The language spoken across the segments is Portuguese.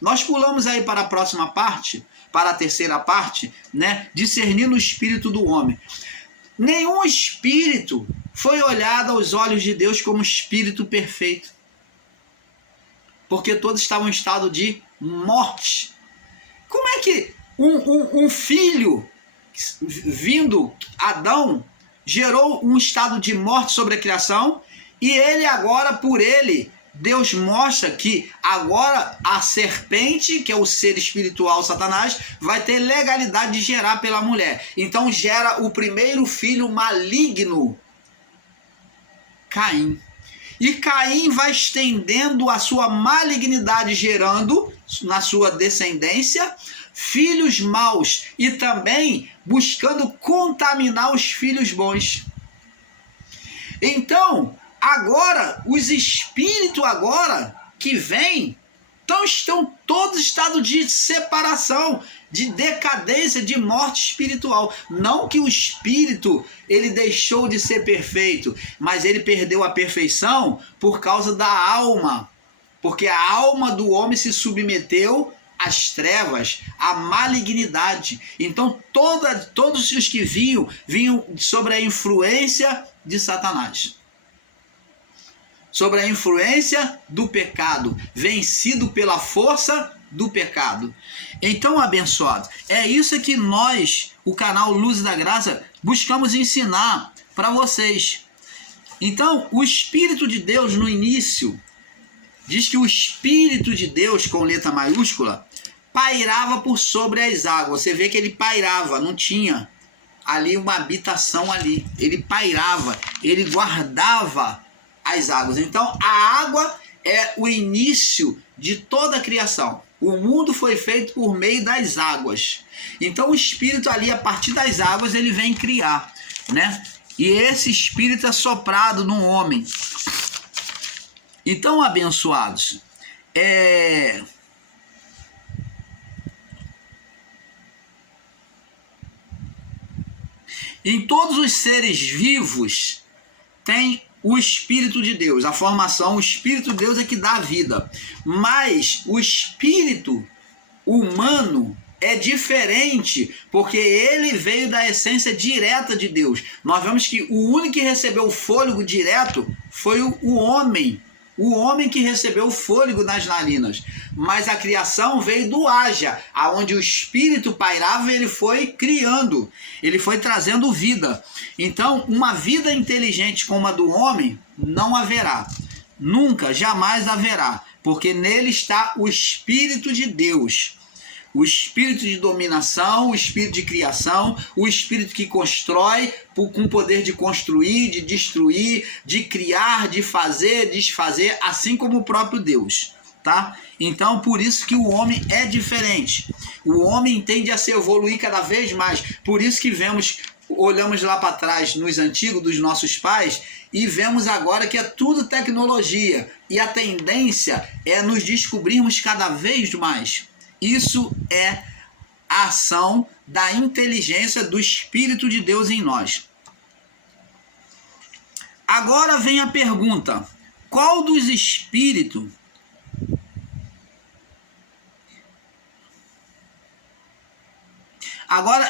Nós pulamos aí para a próxima parte, para a terceira parte, né? Discernindo o espírito do homem. Nenhum espírito foi olhado aos olhos de Deus como espírito perfeito, porque todos estavam em estado de morte. Como é que um filho vindo, Adão, gerou um estado de morte sobre a criação, e ele agora, por ele, Deus mostra que agora a serpente, que é o ser espiritual Satanás, vai ter legalidade de gerar pela mulher. Então gera o primeiro filho maligno, Caim. E Caim vai estendendo a sua malignidade, gerando na sua descendência filhos maus e também buscando contaminar os filhos bons. Então, agora, os espíritos agora que vêm, estão todos em estado de separação, de decadência, de morte espiritual. Não que o espírito ele deixou de ser perfeito, mas ele perdeu a perfeição por causa da alma. Porque a alma do homem se submeteu às trevas, à malignidade. Então todos os que vinham sobre a influência de Satanás, sobre a influência do pecado, vencido pela força do pecado. Então, abençoados, é isso que nós, o canal Luz da Graça, buscamos ensinar para vocês. Então, o Espírito de Deus no início, diz que o Espírito de Deus, com letra maiúscula, pairava por sobre as águas. Você vê que ele pairava, não tinha ali uma habitação ali. Ele pairava, ele guardava as águas. Então a água é o início de toda a criação. O mundo foi feito por meio das águas. Então o Espírito ali, a partir das águas, ele vem criar, né? E esse Espírito é soprado no homem. Então, abençoados, em todos os seres vivos tem o Espírito de Deus, a formação. O Espírito de Deus é que dá a vida, mas o espírito humano é diferente, porque ele veio da essência direta de Deus. Nós vemos que o único que recebeu o fôlego direto foi o homem. O homem que recebeu o fôlego nas narinas. Mas a criação veio do Haja, aonde o espírito pairava e ele foi criando. Ele foi trazendo vida. Então, uma vida inteligente como a do homem não haverá. Nunca, jamais haverá. Porque nele está o Espírito de Deus. O espírito de dominação, o espírito de criação, o espírito que constrói, com poder de construir, de destruir, de criar, de fazer, desfazer, assim como o próprio Deus, tá? Então, por isso que o homem é diferente. O homem tende a se evoluir cada vez mais. Por isso que olhamos lá para trás, nos antigos dos nossos pais, e vemos agora que é tudo tecnologia. E a tendência é nos descobrirmos cada vez mais. Isso é a ação da inteligência do Espírito de Deus em nós. Agora vem a pergunta: qual dos espíritos agora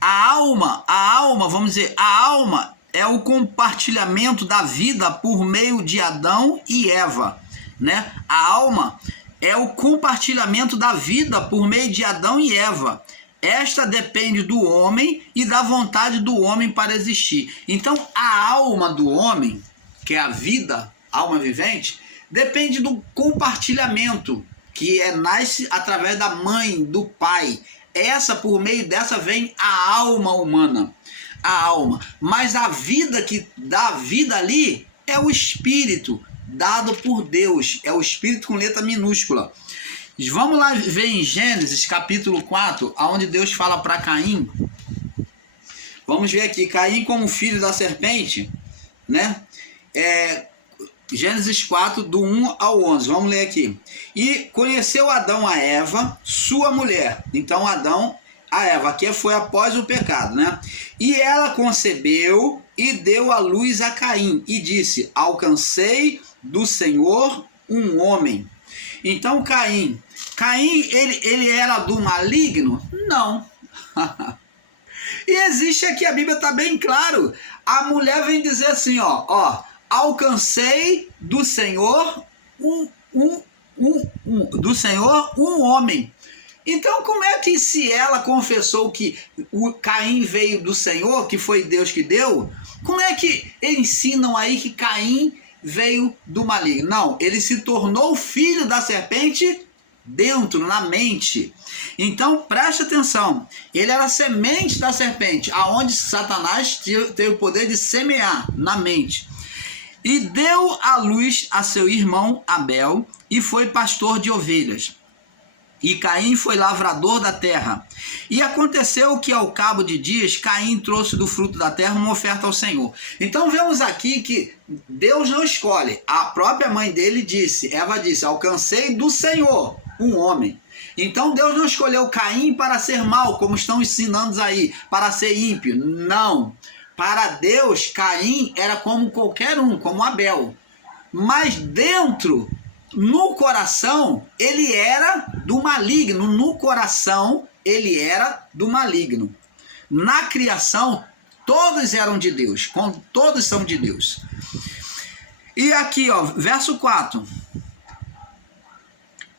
a alma, vamos dizer, a alma é o compartilhamento da vida por meio de Adão e Eva, né? A alma é o compartilhamento da vida por meio de Adão e Eva. Esta depende do homem e da vontade do homem para existir. Então, a alma do homem, que é a vida, alma vivente, depende do compartilhamento, que nasce através da mãe, do pai. Por meio dessa vem a alma humana. A alma, mas a vida que dá vida ali é o Espírito dado por Deus, é o Espírito com letra minúscula. Vamos lá ver em Gênesis capítulo 4, onde Deus fala para Caim. Vamos ver aqui, Caim como filho da serpente, né? Gênesis 4, do 1 ao 11, vamos ler aqui. E conheceu Adão a Eva, sua mulher. Então Adão, a Eva, que foi após o pecado, né? E ela concebeu e deu à luz a Caim, e disse: alcancei do Senhor um homem. Então Caim, ele era do maligno? Não. E existe aqui, a Bíblia está bem claro. A mulher vem dizer assim, ó, alcancei do Senhor do Senhor um homem. Então, como é que, se ela confessou que o Caim veio do Senhor, que foi Deus que deu, como é que ensinam aí que Caim veio do maligno? Não, ele se tornou filho da serpente dentro, na mente. Então, preste atenção, ele era a semente da serpente, aonde Satanás teve o poder de semear na mente. E deu à luz a seu irmão Abel, e foi pastor de ovelhas. E Caim foi lavrador da terra. E aconteceu que, ao cabo de dias, Caim trouxe do fruto da terra uma oferta ao Senhor. Então vemos aqui que Deus não escolhe. A própria mãe dele disse, Eva disse, alcancei do Senhor um homem. Então Deus não escolheu Caim para ser mau, como estão ensinando aí, para ser ímpio. Não. Para Deus, Caim era como qualquer um, como Abel. Mas dentro, no coração, ele era do maligno. No coração, ele era do maligno. Na criação, todos eram de Deus. Todos são de Deus. E aqui, ó, verso 4.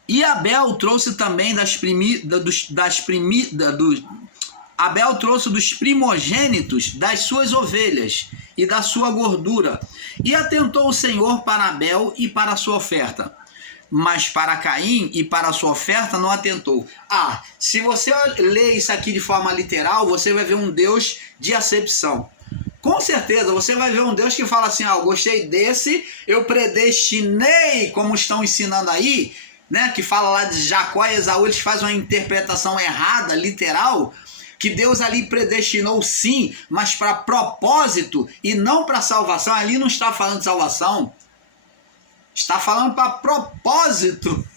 E Abel trouxe também Abel trouxe dos primogênitos das suas ovelhas e da sua gordura. E atentou o Senhor para Abel e para a sua oferta. Mas para Caim e para a sua oferta não atentou. Se você ler isso aqui de forma literal, você vai ver um Deus de acepção. Com certeza, você vai ver um Deus que fala assim, eu gostei desse, eu predestinei, como estão ensinando aí, né, que fala lá de Jacó e Esaú, eles fazem uma interpretação errada, literal, que Deus ali predestinou sim, mas para propósito e não para salvação. Ali não está falando de salvação, está falando para propósito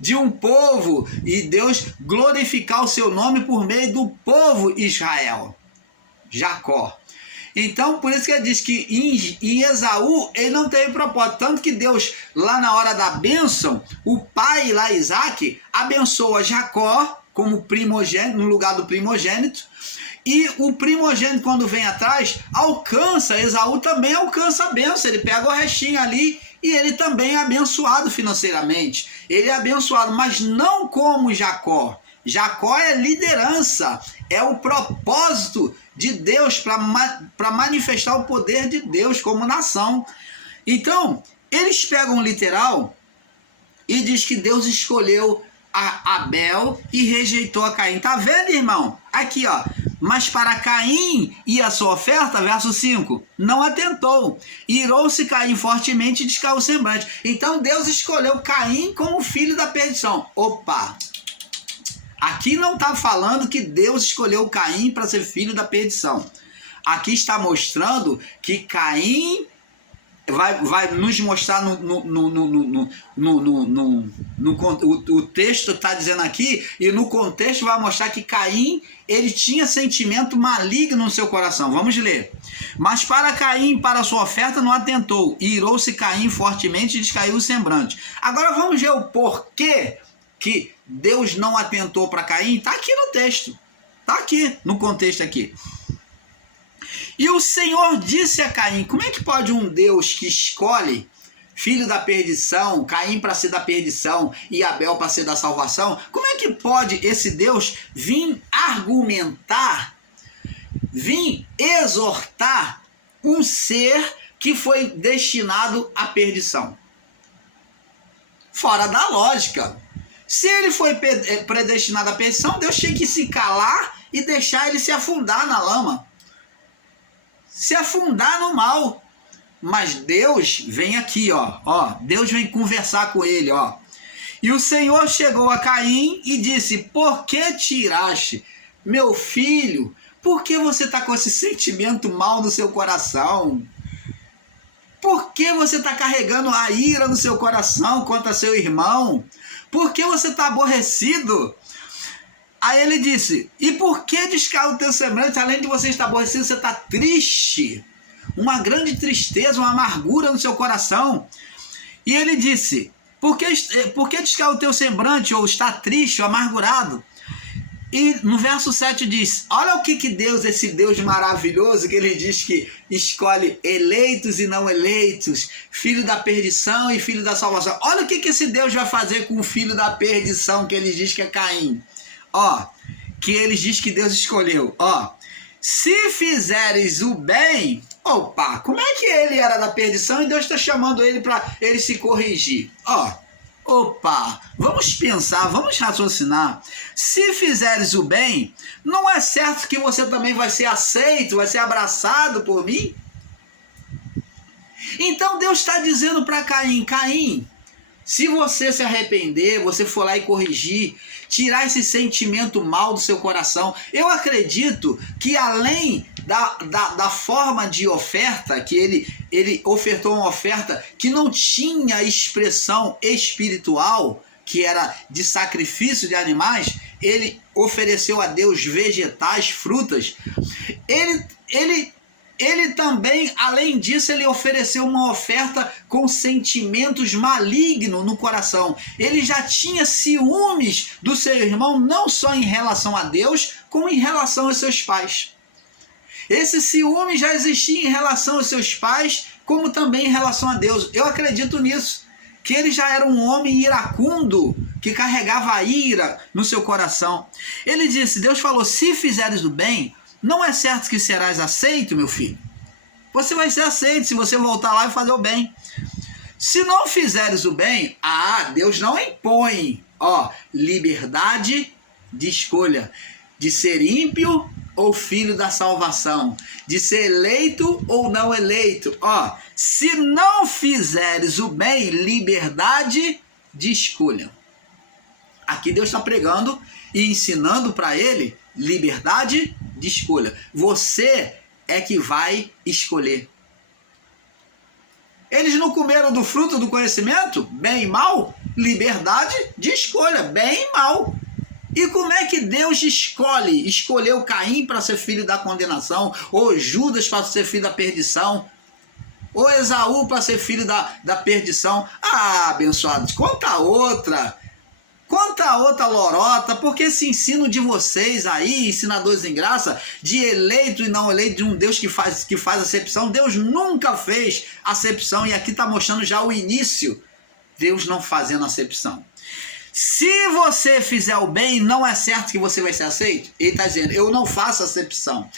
de um povo, e Deus glorificar o seu nome por meio do povo Israel, Jacó. Então, por isso que ele diz que em Esaú ele não teve propósito. Tanto que Deus, lá na hora da bênção, o pai lá, Isaac, abençoa Jacó como primogênito, no lugar do primogênito. E o primogênito, quando vem atrás, Esaú também alcança a bênção. Ele pega o restinho ali e ele também é abençoado financeiramente. Ele é abençoado, mas não como Jacó. Jacó é liderança, é o propósito de Deus para manifestar o poder de Deus como nação. Então, eles pegam literal e diz que Deus escolheu a Abel e rejeitou a Caim. Tá vendo, irmão? Aqui, ó. Mas para Caim e a sua oferta, verso 5, não atentou. Irou-se Caim fortemente e descaiu o semblante. Então Deus escolheu Caim como filho da perdição. Opa! Aqui não está falando que Deus escolheu Caim para ser filho da perdição. Aqui está mostrando que Caim vai nos mostrar o texto está dizendo aqui, e no contexto vai mostrar que Caim, ele tinha sentimento maligno no seu coração. Vamos ler. Mas para Caim, para a sua oferta, não atentou. E irou-se Caim fortemente e descaiu o semblante. Agora vamos ver o porquê que Deus não atentou para Caim. Está aqui no texto. Está aqui, no contexto aqui. E o Senhor disse a Caim, como é que pode um Deus que escolhe filho da perdição, Caim para ser da perdição e Abel para ser da salvação, como é que pode esse Deus vir argumentar, vir exortar um ser que foi destinado à perdição? Fora da lógica. Se ele foi predestinado à perdição, Deus tinha que se calar e deixar ele se afundar na lama. Se afundar no mal. Mas Deus vem aqui, ó. Deus vem conversar com ele, ó. E o Senhor chegou a Caim e disse, por que tiraste meu filho? Por que você está com esse sentimento mal no seu coração? Por que você está carregando a ira no seu coração contra seu irmão? Por que você está aborrecido? Aí ele disse, e por que descaiu o teu semblante? Além de você estar aborrecido, você está triste. Uma grande tristeza, uma amargura no seu coração. E ele disse, por que descaiu o teu semblante, ou está triste, ou amargurado? E no verso 7 diz, olha o que Deus, esse Deus maravilhoso, que ele diz que escolhe eleitos e não eleitos, filho da perdição e filho da salvação. Olha o que esse Deus vai fazer com o filho da perdição, que ele diz que é Caim. Ó, que ele diz que Deus escolheu. Ó, se fizeres o bem... Opa, como é que ele era da perdição e Deus está chamando ele para ele se corrigir? Ó, opa, vamos pensar, vamos raciocinar. Se fizeres o bem, não é certo que você também vai ser aceito, vai ser abraçado por mim? Então Deus está dizendo para Caim, Caim, se você se arrepender, você for lá e corrigir, tirar esse sentimento mal do seu coração, eu acredito que além da forma de oferta, que ele ofertou uma oferta que não tinha expressão espiritual, que era de sacrifício de animais, ele ofereceu a Deus vegetais, frutas, ele também, além disso, ele ofereceu uma oferta com sentimentos malignos no coração. Ele já tinha ciúmes do seu irmão, não só em relação a Deus, como em relação aos seus pais. Esse ciúme já existia em relação aos seus pais, como também em relação a Deus. Eu acredito nisso, que ele já era um homem iracundo, que carregava a ira no seu coração. Ele disse, Deus falou, se fizeres o bem, não é certo que serás aceito, meu filho. Você vai ser aceito se você voltar lá e fazer o bem. Se não fizeres o bem, Deus não impõe, liberdade de escolha, de ser ímpio ou filho da salvação, de ser eleito ou não eleito. Se não fizeres o bem, liberdade de escolha. Aqui Deus está pregando e ensinando para ele liberdade de escolha. Você é que vai escolher. Eles não comeram do fruto do conhecimento? Bem e mal? Liberdade de escolha, bem e mal. E como é que Deus escolheu Caim para ser filho da condenação, ou Judas para ser filho da perdição, ou Esaú para ser filho da perdição? Abençoados, conta outra lorota, porque esse ensino de vocês aí, ensinadores em graça, de eleito e não eleito, de um Deus que faz acepção, Deus nunca fez acepção, e aqui está mostrando já o início, Deus não fazendo acepção. Se você fizer o bem, não é certo que você vai ser aceito? Ele está dizendo, eu não faço acepção.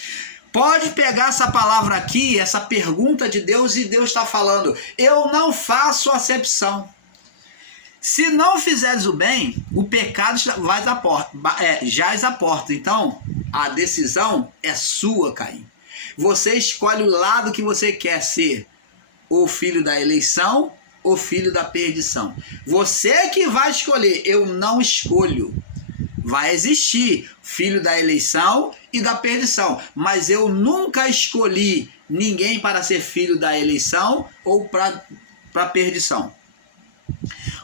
Pode pegar essa palavra aqui, essa pergunta de Deus, e Deus está falando, eu não faço acepção. Se não fizeres o bem, o pecado jaz à porta. Então, a decisão é sua, Caim. Você escolhe o lado que você quer ser, o filho da eleição ou filho da perdição. Você que vai escolher, eu não escolho. Vai existir filho da eleição e da perdição, mas eu nunca escolhi ninguém para ser filho da eleição ou para perdição.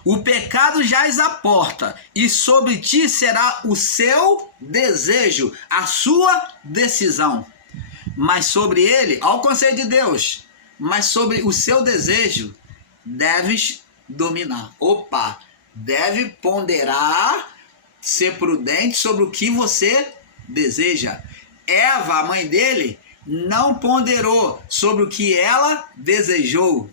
O pecado jaz à porta, e sobre ti será o seu desejo, a sua decisão. Mas sobre ele, ao conselho de Deus, mas sobre o seu desejo, deves dominar. Deve ponderar, ser prudente sobre o que você deseja. Eva, a mãe dele, não ponderou sobre o que ela desejou.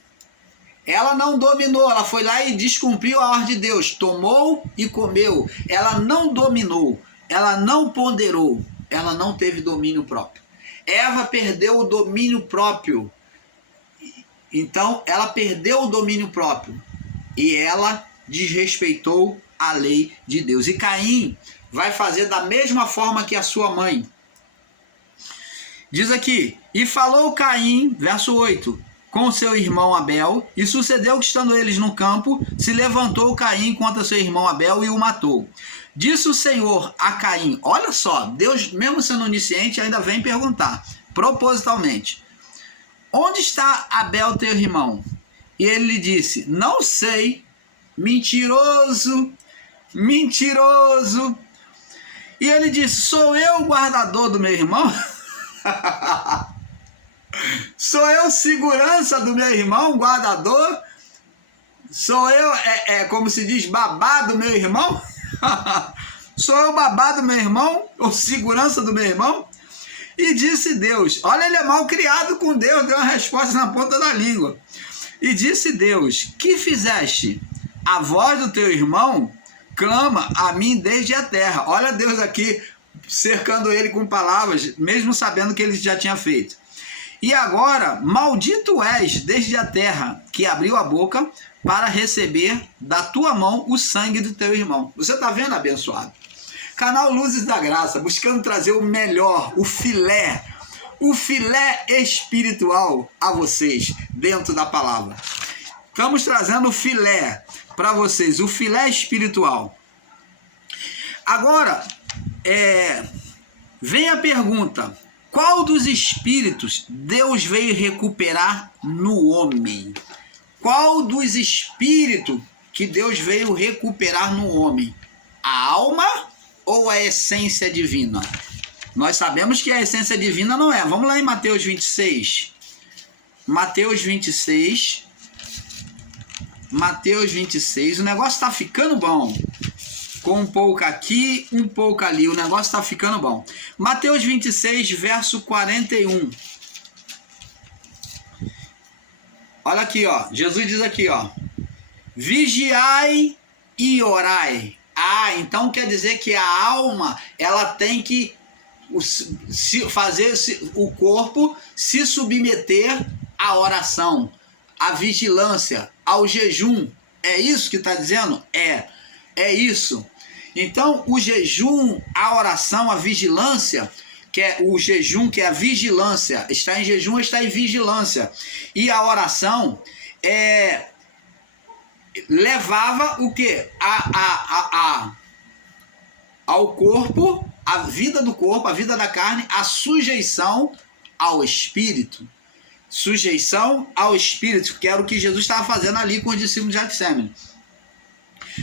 Ela não dominou, ela foi lá e descumpriu a ordem de Deus, tomou e comeu. Ela não dominou, ela não ponderou, ela não teve domínio próprio. Eva perdeu o domínio próprio. Então, ela perdeu o domínio próprio e ela desrespeitou a lei de Deus. E Caim vai fazer da mesma forma que a sua mãe. Diz aqui, e falou Caim, verso 8, com seu irmão Abel, e sucedeu que, estando eles no campo, se levantou Caim contra seu irmão Abel e o matou. Disse o Senhor a Caim, olha só, Deus, mesmo sendo onisciente, ainda vem perguntar, propositalmente, onde está Abel, teu irmão? E ele lhe disse, não sei, mentiroso. E ele disse: sou eu o guardador do meu irmão? Sou eu segurança do meu irmão, guardador? Sou eu, como se diz, babá do meu irmão? Sou eu babá do meu irmão? Ou segurança do meu irmão? E disse Deus, olha, ele é mal criado com Deus, deu uma resposta na ponta da língua. E disse Deus, que fizeste? A voz do teu irmão clama a mim desde a terra. Olha Deus aqui cercando ele com palavras, mesmo sabendo que ele já tinha feito. E agora, maldito és desde a terra, que abriu a boca para receber da tua mão o sangue do teu irmão. Você está vendo, abençoado? Canal Luzes da Graça, buscando trazer o melhor, o filé espiritual a vocês, dentro da palavra. Estamos trazendo o filé para vocês, o filé espiritual. Agora, vem a pergunta: qual dos espíritos Deus veio recuperar no homem? Qual dos espíritos que Deus veio recuperar no homem? A alma ou a essência divina? Nós sabemos que a essência divina não é. Vamos lá em Mateus 26. Mateus 26. Mateus 26. O negócio está ficando bom. Com um pouco aqui, um pouco ali. O negócio está ficando bom. Mateus 26, verso 41. Olha aqui, ó. Jesus diz aqui, ó. Vigiai e orai. Ah, então quer dizer que a alma, ela tem que fazer o corpo se submeter à oração, à vigilância, ao jejum. É isso que está dizendo? É isso. Então, o jejum, a oração, a vigilância, que é o jejum, que é a vigilância, está em jejum, está em vigilância. E a oração levava o quê? Ao corpo, a vida do corpo, a vida da carne, a sujeição ao espírito. Sujeição ao espírito, que era o que Jesus estava fazendo ali com os discípulos de Getsêmani.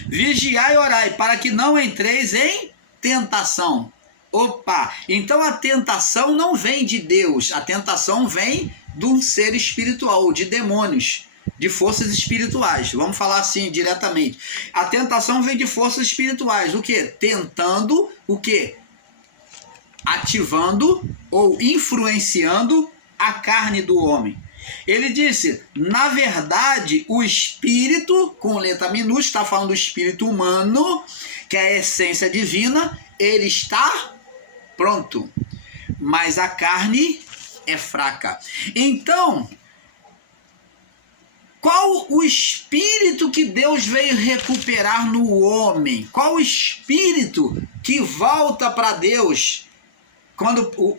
Vigiai e orai, para que não entreis em tentação. Opa! Então a tentação não vem de Deus, a tentação vem de um ser espiritual, de demônios, de forças espirituais. Vamos falar assim diretamente. A tentação vem de forças espirituais. O quê? Tentando o quê? Ativando ou influenciando a carne do homem. Ele disse, na verdade, o espírito, com letra minúscula, está falando do espírito humano, que é a essência divina, ele está pronto, mas a carne é fraca. Então, qual o espírito que Deus veio recuperar no homem? Qual o espírito que volta para Deus?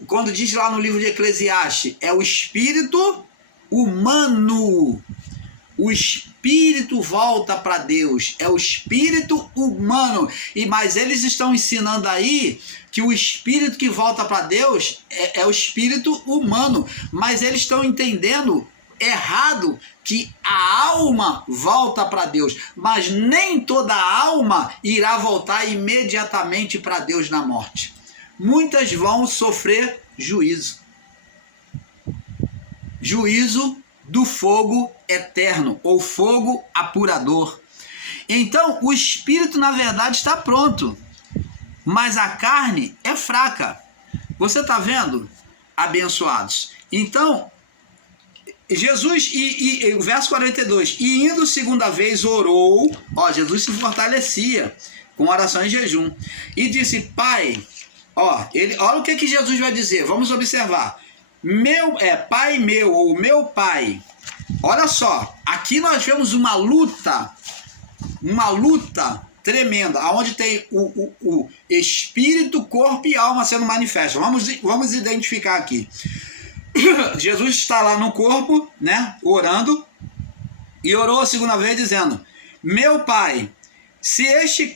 Quando diz lá no livro de Eclesiastes, é o espírito humano. O espírito volta para Deus, é o espírito humano. Mas eles estão ensinando aí que o espírito que volta para Deus é o espírito humano, mas eles estão entendendo errado que a alma volta para Deus, mas nem toda alma irá voltar imediatamente para Deus na morte. Muitas vão sofrer juízo do fogo eterno, ou fogo apurador. Então, o espírito, na verdade, está pronto, mas a carne é fraca. Você está vendo, abençoados? Então, Jesus, o verso 42, e indo segunda vez orou, Jesus se fortalecia com oração e jejum, e disse, Pai, olha o que Jesus vai dizer, vamos observar. Pai meu, ou meu pai. Olha só, aqui nós vemos uma luta tremenda, onde tem o espírito, corpo e alma sendo manifestos. Vamos identificar aqui. Jesus está lá no corpo, né, orando, e orou a segunda vez dizendo, meu pai, se este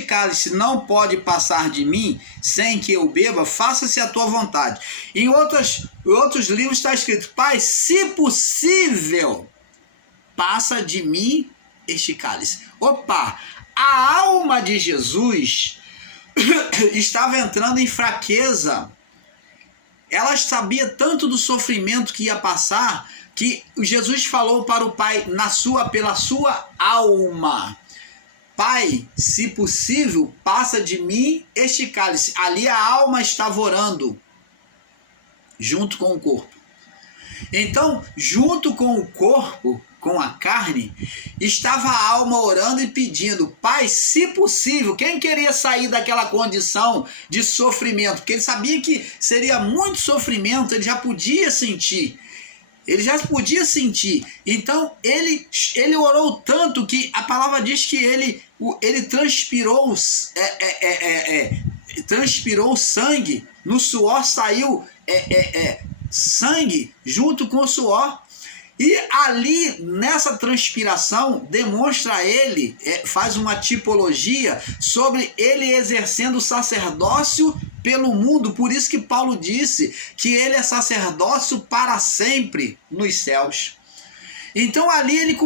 cálice não pode passar de mim sem que eu beba, faça-se a tua vontade. Em outros livros está escrito, Pai, se possível, passa de mim este cálice. A alma de Jesus estava entrando em fraqueza. Ela sabia tanto do sofrimento que ia passar, que Jesus falou para o Pai pela sua alma: Pai, se possível, passa de mim este cálice. Ali a alma estava orando, junto com o corpo. Então, junto com o corpo, com a carne, estava a alma orando e pedindo: Pai, se possível. Quem queria sair daquela condição de sofrimento? Porque ele sabia que seria muito sofrimento, ele já podia sentir. Então, ele orou tanto que a palavra diz que ele transpirou, transpirou sangue, no suor saiu sangue junto com o suor. E ali, nessa transpiração, demonstra ele, faz uma tipologia sobre ele exercendo o sacerdócio pelo mundo. Por isso que Paulo disse que ele é sacerdócio para sempre nos céus. Então ali ele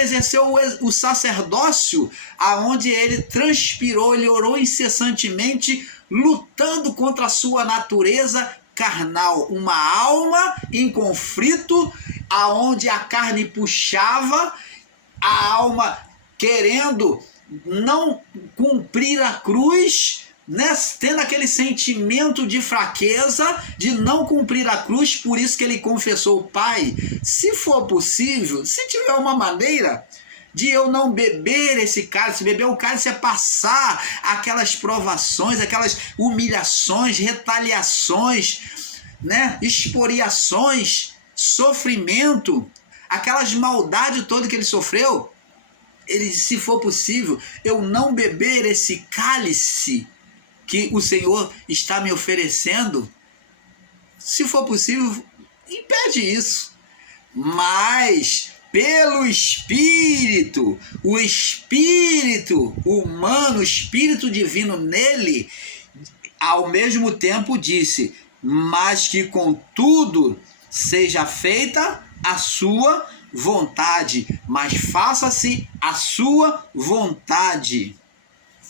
exerceu o sacerdócio, aonde ele transpirou, ele orou incessantemente, lutando contra a sua natureza carnal, uma alma em conflito, aonde a carne puxava, a alma querendo não cumprir a cruz, né? Tendo aquele sentimento de fraqueza, de não cumprir a cruz. Por isso que ele confessou: Pai, se for possível, se tiver uma maneira de eu não beber esse cálice. Beber o cálice é passar aquelas provações, aquelas humilhações, retaliações, né? Exporiações, sofrimento, aquelas maldades todas que ele sofreu. Ele disse: se for possível, eu não beber esse cálice que o Senhor está me oferecendo, se for possível, impede isso. Mas pelo Espírito, o Espírito humano, o Espírito divino nele, ao mesmo tempo disse: mas que contudo seja feita a sua vontade, mas faça-se a sua vontade.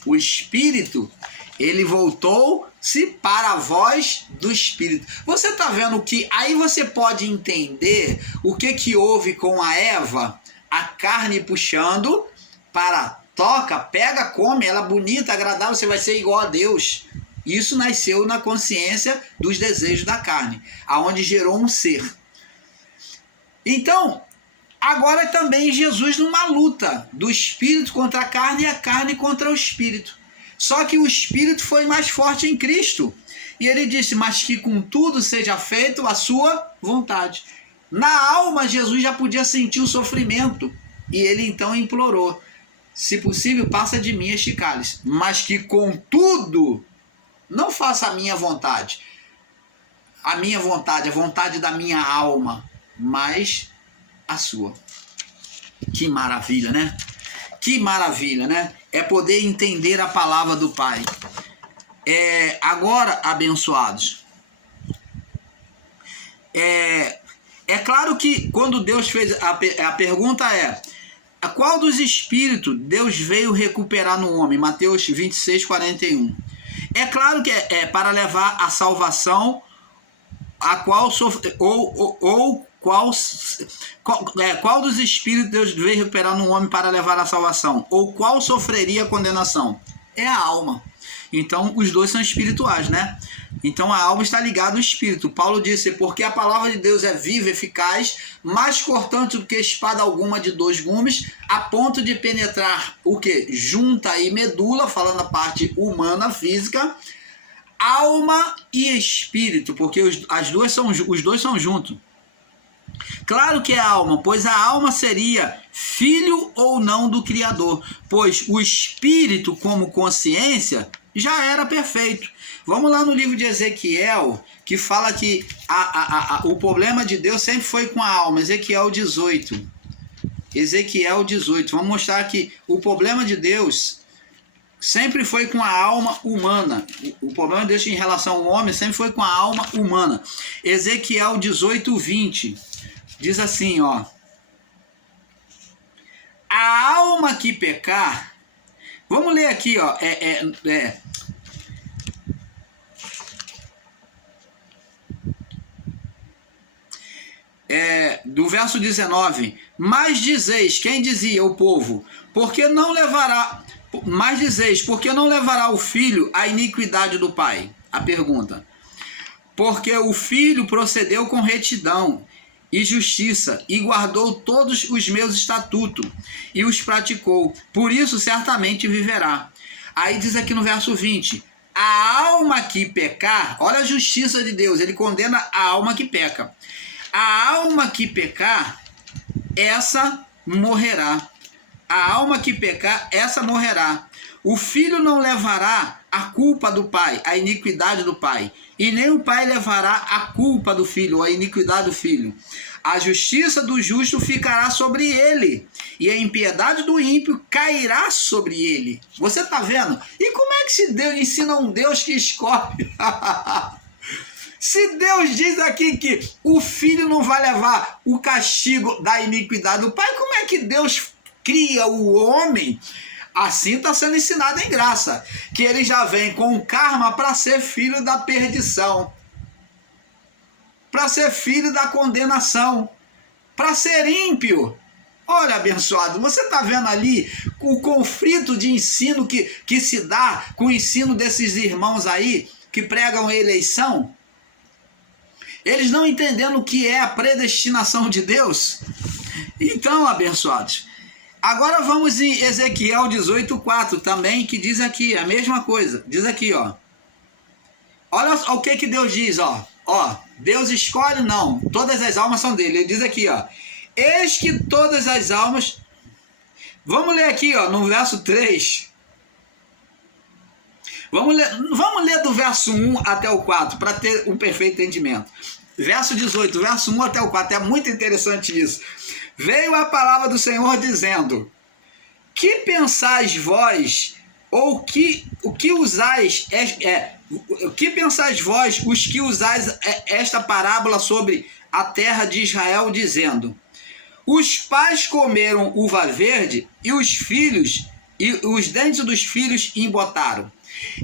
O Espírito, ele voltou-se para a voz do Espírito. Você está vendo que aí você pode entender o que houve com a Eva? A carne puxando para toca, pega, come, ela bonita, agradável, você vai ser igual a Deus. Isso nasceu na consciência dos desejos da carne, aonde gerou um ser. Então, agora também Jesus numa luta do espírito contra a carne e a carne contra o espírito. Só que o espírito foi mais forte em Cristo. E ele disse: mas que contudo seja feito a sua vontade. Na alma, Jesus já podia sentir o sofrimento. E ele então implorou: se possível, passa de mim este cálice. Mas que contudo, não faça a minha vontade. A minha vontade, a vontade da minha alma, mas a sua. Que maravilha, né? Que maravilha, né? É poder entender a palavra do Pai. Agora, abençoados, é claro que quando Deus fez, a pergunta é: a qual dos espíritos Deus veio recuperar no homem? Mateus 26, 41. É claro que é para levar a salvação, a qual qual dos espíritos Deus veio recuperar no homem para levar a salvação? Ou qual sofreria a condenação? É a alma. Então, os dois são espirituais, né? Então, a alma está ligada ao espírito. Paulo disse: porque a palavra de Deus é viva, eficaz, mais cortante do que espada alguma de dois gumes, a ponto de penetrar o quê? Junta e medula, falando a parte humana, física, alma e espírito, porque os dois são juntos. Claro que é a alma, pois a alma seria filho ou não do Criador, pois o espírito como consciência já era perfeito. Vamos lá no livro de Ezequiel, que fala que o problema de Deus sempre foi com a alma. Ezequiel 18. Vamos mostrar que o problema de Deus sempre foi com a alma humana. O problema de Deus em relação ao homem sempre foi com a alma humana. Ezequiel 18, 20. Diz assim, ó: a alma que pecar... Vamos ler aqui, ó. do verso 19, mas dizeis, quem dizia? O povo, porque não levará, mas dizeis, porque não levará o filho à iniquidade do pai? A pergunta. Porque o filho procedeu com retidão e justiça, e guardou todos os meus estatutos, e os praticou, por isso certamente viverá. Aí diz aqui no verso 20, a alma que pecar, olha a justiça de Deus, ele condena a alma que peca. A alma que pecar, essa morrerá. A alma que pecar, essa morrerá. O filho não levará a culpa do pai, a iniquidade do pai, e nem o pai levará a culpa do filho, a iniquidade do filho. A justiça do justo ficará sobre ele, e a impiedade do ímpio cairá sobre ele. Você está vendo? E como é que se Deus ensina um Deus que escolhe? Se Deus diz aqui que o filho não vai levar o castigo da iniquidade do pai, como é que Deus cria o homem? Assim está sendo ensinado em graça, que ele já vem com o karma para ser filho da perdição, para ser filho da condenação, para ser ímpio. Olha, abençoado, você está vendo ali o conflito de ensino que se dá com o ensino desses irmãos aí, que pregam a eleição? Eles não entendendo o que é a predestinação de Deus. Então, abençoados, agora vamos em Ezequiel 18:4 também, que diz aqui a mesma coisa. Diz aqui, ó. Olha o que Deus diz, ó. Ó, Deus escolhe, não. Todas as almas são dele. Ele diz aqui, ó. Eis que todas as almas... Vamos ler aqui, ó, no verso 3. Vamos ler do verso 1 até o 4, para ter um perfeito entendimento. Verso 18, verso 1 até o 4. É muito interessante isso. Veio a palavra do Senhor dizendo: que pensais vós, ou o que usais, o que pensais vós, os que usais esta parábola sobre a terra de Israel, dizendo: os pais comeram uva verde, e os dentes dos filhos embotaram.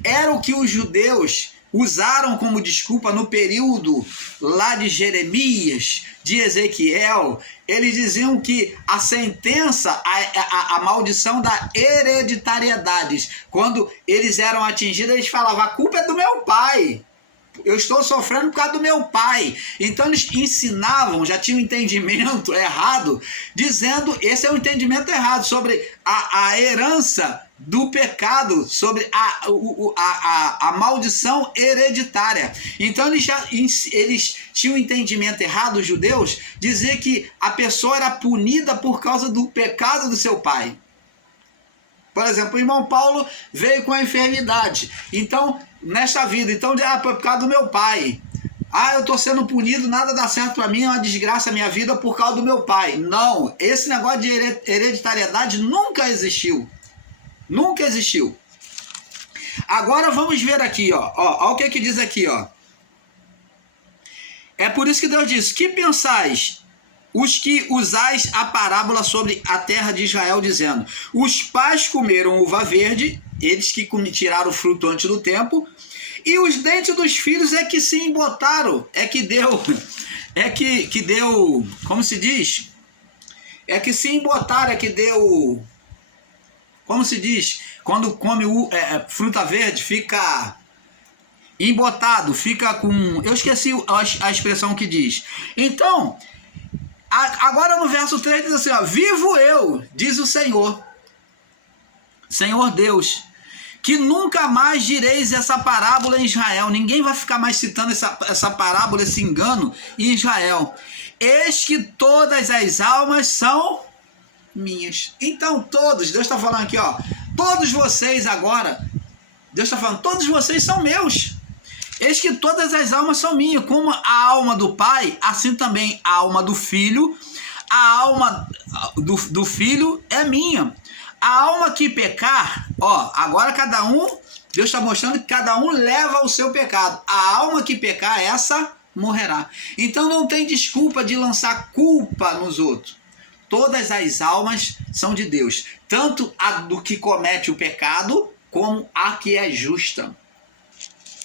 Era o que os judeus usaram como desculpa no período lá de Jeremias, de Ezequiel. Eles diziam que a sentença, a maldição da hereditariedade, quando eles eram atingidos, eles falavam: a culpa é do meu pai, eu estou sofrendo por causa do meu pai. Então eles ensinavam, já tinham um entendimento errado, dizendo, esse é o entendimento errado sobre a herança do pecado, sobre a maldição hereditária. Então eles tinham um entendimento errado, os judeus, dizer que a pessoa era punida por causa do pecado do seu pai. Por exemplo, o irmão Paulo veio com a enfermidade, então, nesta vida, então por causa do meu pai. Eu estou sendo punido, nada dá certo para mim, é uma desgraça a minha vida por causa do meu pai. Não, esse negócio de hereditariedade nunca existiu. Nunca existiu. Agora vamos ver aqui, ó. Olha o que diz aqui, ó. É por isso que Deus diz: que pensais, os que usais a parábola sobre a terra de Israel, dizendo: os pais comeram uva verde, eles que tiraram o fruto antes do tempo, e os dentes dos filhos é que se embotaram, que deu, como se diz? É que se embotaram, que deu, como se diz? Quando come fruta verde, fica embotado, fica com... Eu esqueci a expressão que diz. Então, agora no verso 3 diz assim, ó: vivo eu, diz o Senhor, Senhor Deus, que nunca mais direis essa parábola em Israel. Ninguém vai ficar mais citando essa parábola, esse engano em Israel. Eis que todas as almas são minhas. Então todos, Deus está falando aqui, ó, todos vocês agora, Deus está falando, todos vocês são meus. Eis que todas as almas são minhas, como a alma do Pai, assim também a alma do Filho, a alma do Filho é minha. A alma que pecar, ó, agora cada um, Deus está mostrando que cada um leva o seu pecado. A alma que pecar, essa morrerá. Então não tem desculpa de lançar culpa nos outros. Todas as almas são de Deus, tanto a do que comete o pecado, como a que é justa.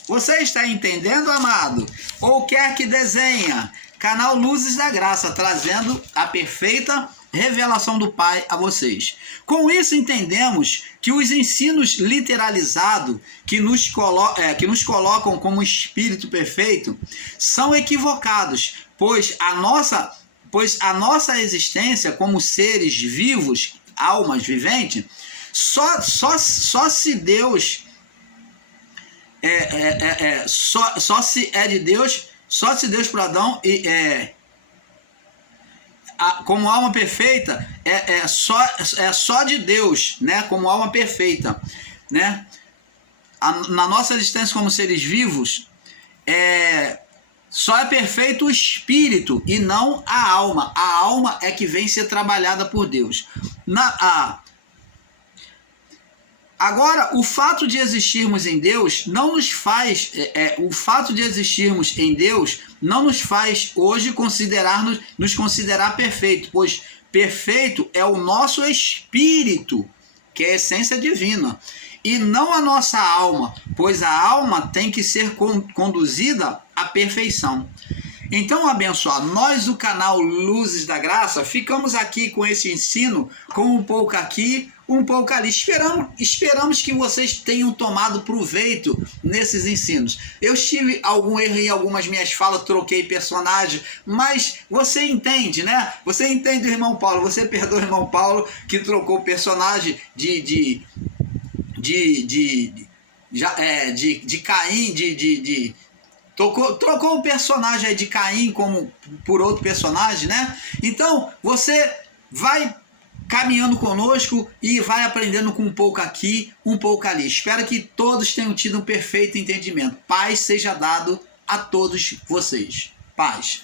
Você está entendendo, amado? Ou quer que desenha? canal Luzes da Graça, trazendo a perfeita revelação do Pai a vocês. Com isso entendemos que os ensinos literalizados que nos colocam como espírito perfeito são equivocados, pois a nossa existência como seres vivos, almas viventes, só se Deus só se Deus para Adão como alma perfeita só de Deus, né? Como alma perfeita, né? Na nossa existência como seres vivos, só é perfeito o espírito e não a alma. A alma é que vem ser trabalhada por Deus. Agora, o fato de existirmos em Deus não nos faz, não nos faz hoje nos considerar perfeito, pois perfeito é o nosso espírito, que é a essência divina, e não a nossa alma, pois a alma tem que ser conduzida à perfeição. Então, abençoado, nós do canal Luzes da Graça ficamos aqui com esse ensino, com um pouco aqui, um pouco ali. Esperamos que vocês tenham tomado proveito nesses ensinos. Eu tive algum erro em algumas minhas falas, troquei personagem, mas você entende, né? Você entende o irmão Paulo, você perdoa o irmão Paulo que trocou o personagem de Caim, trocou o personagem aí de Caim por outro personagem, né? Então, você vai caminhando conosco e vai aprendendo com um pouco aqui, um pouco ali. Espero que todos tenham tido um perfeito entendimento. Paz seja dado a todos vocês. Paz.